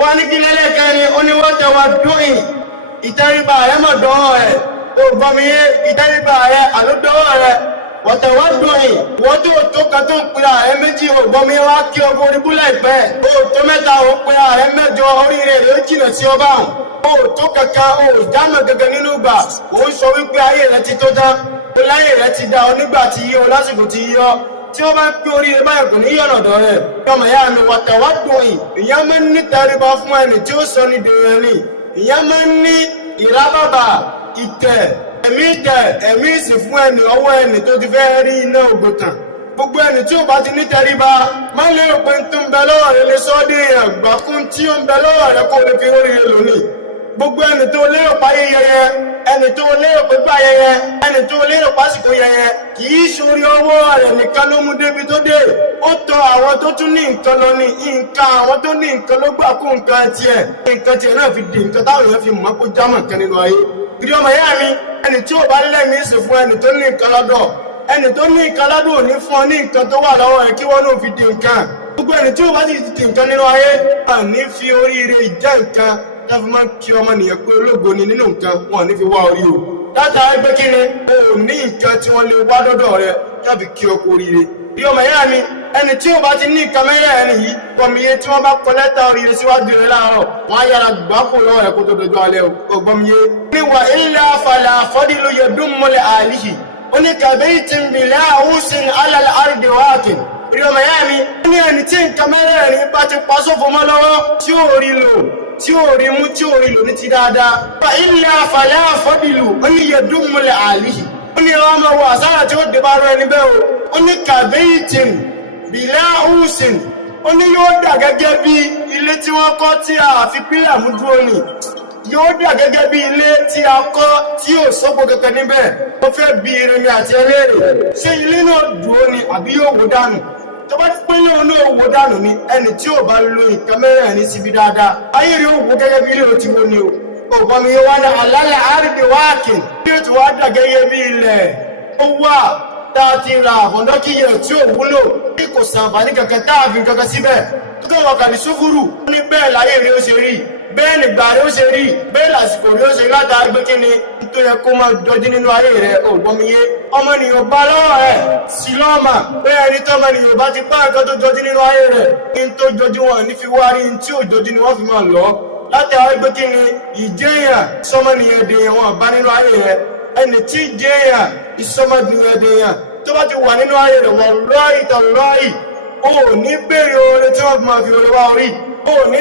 wọ́n ní kí lẹ́lẹ́kẹ́rin ó ní wọ́n tẹwà dúnìn ìtẹríba rẹ̀ mọ̀ dánwọ́ rẹ̀ tó gbọ́ mi yé ìtẹríba rẹ̀ àlódọ́wọ́ rẹ̀ wọ́n tẹwà dúnìn wọ́n tó kan tó ń pe ààrẹ méjì ò gbọ́ mi wá kí ọkọ̀ oríbú láìpẹ́ ó tó mẹ́ta ò pe ààrẹ mẹ́jọ oríire rẹ̀ ó jìnà sí ọba ó tó kankan ó jámọ̀ gẹ́gẹ́ nínú gbà ó ń sọ wípé ayé rẹ̀ ti tó tán ó láyé rẹ̀ ti dá ọ nígbà tí yíyọ lásìkò tí yíyọ tí ó bá ń pín oríire báyìí kò ní yọ̀nà ọ̀dọ̀ rẹ̀ ọmọ ìyá mi wọ̀tẹ̀wọ́ dùn ìyẹn máa ń ní tẹríba fún ẹni tí ó sọ ní dèrè ní ìyẹn máa ń ní ìrábàbà ìtẹ̀ ẹ̀mí ìsìn fún ẹni ọwọ́ ẹni tó ti fẹ́ rí iná ògbò tàn gbogbo ẹni tí ó bá ti ní tẹríba máa ń lérò pé tó ń bẹ lọ́wọ́ rẹ̀ lè sọ ọ́ dé èèyàn gbàkún tí ó ń bẹ lọ́wọ́ rẹ̀ kó lè fi oríire lónìí gbogbo ẹni tó lérò páyé yẹyẹ ẹni tó lérò pípa yẹyẹ ẹni tó lérò pásìkò yẹyẹ kì í ṣorí ọwọ́ rẹ̀ nìkan ló mú débi tó dé ó tọ àwọn tó tún ní nǹkan lọ ní nǹkan àwọn tó ní nǹkan ló gbà kó nǹkan tiẹ̀ náà fi di nǹkan táwọn èèyàn fi mọ̀ kó jámọ̀ kan nínú ayé ìdí ọmọ ìyá mi ẹni tí ò bá lẹ́mìí sí fún ẹni tó ní nǹkan lọ́dọ̀ ẹni tó ní nǹkan lọ́dọ̀ ò ní fún ọ ní nǹkan tó wà lọ́wọ́ rẹ̀ kí wọ́n náà fi di nǹkan gbogbo ẹni tí ò bá ti di nǹkan nínú ayé à ní fi oríire ìjẹ́ nǹkan láti máa kí ọmọ nìyẹn pé ológo ni nínú nǹkan wọn ní fi wá orí o látara ẹgbẹ́ kí ni o ní nǹkan tí wọ́n lè wá dọ́dọ̀ rẹ tàbí kí ọkọ oríire bí ọmọ ìyá mi ẹni tí ó bá ti ní nǹkan mẹ́rẹ̀ ẹni yìí gbọmìye tí wọ́n bá kọ lẹ́tà oríire síwájú rẹ láàárọ̀ wọ́n á yára gbáko lọ́wọ́ rẹ kó tó dọjọ́ alẹ́ o gbọmìye. ní wà ilẹ̀ afàlà àfọ́dìlú yẹdùn mọ́lẹ̀ àlìhì oníkàbẹ́yì ti ń bìlẹ̀ àwùsìn alẹ́ àrídìwáàkì bí ọmọ ìyá mi ní ẹni tí nǹkan mẹ́rẹ̀ ẹni bá ti pa sófo mọ́ lọ́wọ́ tí ó rí lò tí ó rí mú tí ó rí lò ní ti dáadáa fa ilẹ̀ àfàlẹ́ àfọ́dìlù ó ní yẹdùn múlẹ̀ àlìhì ó ní ọmọ wọ àsára tí ó dé bá rọ ẹni bẹ́ẹ̀ o ó ní kàbéyìtìn bìlẹ̀ húsìn ó ní yóò dà gẹ́gẹ́ bí ilé tí wọ́n kọ́ tí a fi pílà mú dúró ni yóò dà gẹ́gẹ́ bí ilé tí a kọ́ tí yóò sọ́gbọ́ kẹ́kẹ́ níbẹ̀ ó fẹ́ bí irin àti ẹlẹ́rìí ṣé ilé náà dúró ni àbí yóò wó dànù tó bá ti pín lóun náà wó dànù ni ẹni tí ò bá lo nǹkan mẹ́rẹ̀ ní síbi dáadáa ayé rí ó wó gẹ́gẹ́ bí ilé ò ti wó ni o ògbọ́n mi wá ní àlálẹ̀ àrídì wáàkì bí ó ti wá dà gẹ́gẹ́ bí ilẹ̀ ó wà tá a ti ra àbọ̀ndọ́kìyẹ̀ tí ò wúlò bí kò sàǹfààní kankan tá a fi kankan síbẹ̀ tó kẹ́ wọn kàdí sùfúrù ó ní bẹ́ẹ̀ láyé rí ó ṣe rí bẹ́ẹ̀ nígbà rí ó ṣe rí bẹ́ẹ̀ lásìkò rí ó ṣe látara gbé kí ni tó yẹ kó máa dọjú nínú ayé rẹ̀ ògbọ́n mi yé ọmọnìyàn bá lọ́wọ́ rẹ̀ sí lọ́ọ̀mà bẹ́ẹ̀ ni tọ́mọnìyàn bá ti bá nǹkan tó jọjú nínú ayé rẹ̀ kí n tó jọjú wọn ní fi wá rí tí ò jọjú ni wọ́n fi máa lọ láti àwọn ẹgbẹ́ kí ni ìjẹ́yàn sọmọnìyàn dèèyàn wọn bá nínú ayé rẹ̀ ẹni tí ìjẹ́yàn ìsọmọnìyàn dèèyàn tó bá ti wà nínú ayé rẹ̀ wọ́n lọ́ọ̀ì tàn lọ́ọ̀ì ó ní bèrè oore tí wọ́n fi máa fi oore wá orí ó ní